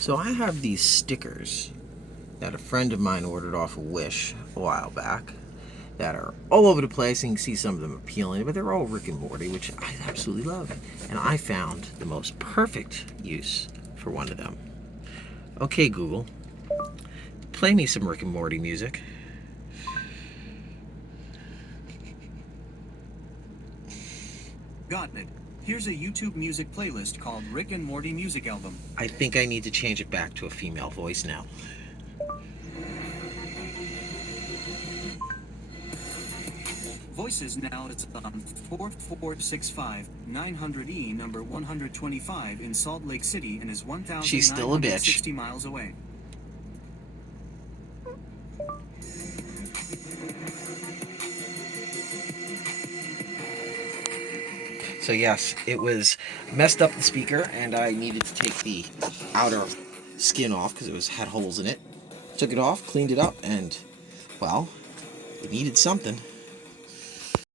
So I have these stickers that a friend of mine ordered off of Wish a while back that are all over the place, and you can see some of them appealing, but they're all Rick and Morty, which I absolutely love. And I found the most perfect use for one of them. Okay, Google, play me some Rick and Morty music. Got it. Here's a YouTube music playlist called Rick and Morty Music Album. I think I need to change it back to a female voice now. Voices now is on 4465 900E number 125 in Salt Lake City and is She's still a bitch. 1,960 miles away. So yes, it was messed up the speaker, and I needed to take the outer skin off because had holes in it. Took it off, cleaned it up, and well, it needed something.